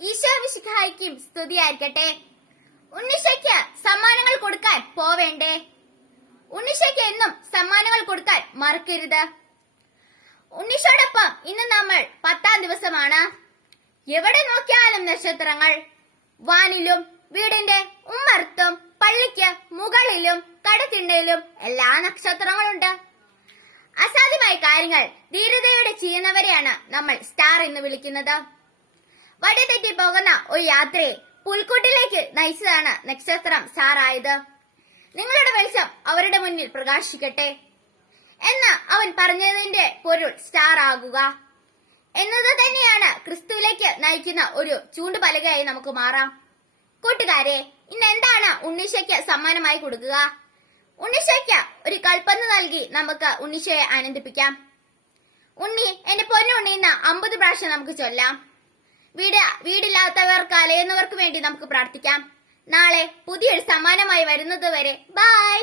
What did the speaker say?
ഈശോ മിശിഹായ്ക്കും സ്തുതിയായിരിക്കട്ടെ. ഉണ്ണീശോയ്ക്ക് സമ്മാനങ്ങൾ കൊടുക്കാൻ പോവേണ്ടേ? ഉണ്ണീശോയ്ക്ക് എന്നും സമ്മാനങ്ങൾ കൊടുക്കാൻ മറക്കരുത്. ഉണ്ണീശോടൊപ്പം ഇന്ന് നമ്മൾ 10ാം ദിവസമാണ്. എവിടെ നോക്കിയാലും നക്ഷത്രങ്ങൾ. വാനിലും വീടിന്റെ ഉമ്മർത്തും പള്ളിക്ക് മുകളിലും കടത്തിണ്ടയിലും എല്ലാ നക്ഷത്രങ്ങളുണ്ട്. അസാധ്യമായ കാര്യങ്ങൾ ധീരതയോടെ ചെയ്യുന്നവരെയാണ് നമ്മൾ സ്റ്റാർ എന്ന് വിളിക്കുന്നത്. വഴി തെറ്റി പോകുന്ന ഒരു യാത്രയെ പുൽക്കൂട്ടിലേക്ക് നയിച്ചതാണ് നക്ഷത്രം സ്റ്റാർ ആയത്. നിങ്ങളുടെ വെളിച്ചം അവരുടെ മുന്നിൽ പ്രകാശിക്കട്ടെ എന്ന് അവൻ പറഞ്ഞതിന്റെ പൊരുൾ സ്റ്റാർ ആകുക എന്നത് തന്നെയാണ് ക്രിസ്തുവിലേക്ക് നയിക്കുന്ന ഒരു ചൂണ്ടുപലകയായി നമുക്ക് മാറാം. കൂട്ടുകാരെ, ഇന്ന് എന്താണ് ഉണ്ണീശോയ്ക്ക് സമ്മാനമായി കൊടുക്കുക? ഉണ്ണീശോയ്ക്ക് ഒരു കൽപ്പന നൽകി നമുക്ക് ഉണ്ണീശോയെ ആനന്ദിപ്പിക്കാം. ഉണ്ണി എന്റെ പൊന്നുണ്ണീന്ന് 50 പ്രാവശ്യം നമുക്ക് ചൊല്ലാം. വീടില്ലാത്തവർക്ക് അലയുന്നവർക്ക് വേണ്ടി നമുക്ക് പ്രാർത്ഥിക്കാം. നാളെ പുതിയൊരു സമ്മാനമായി വരുന്നത് വരെ ബൈ.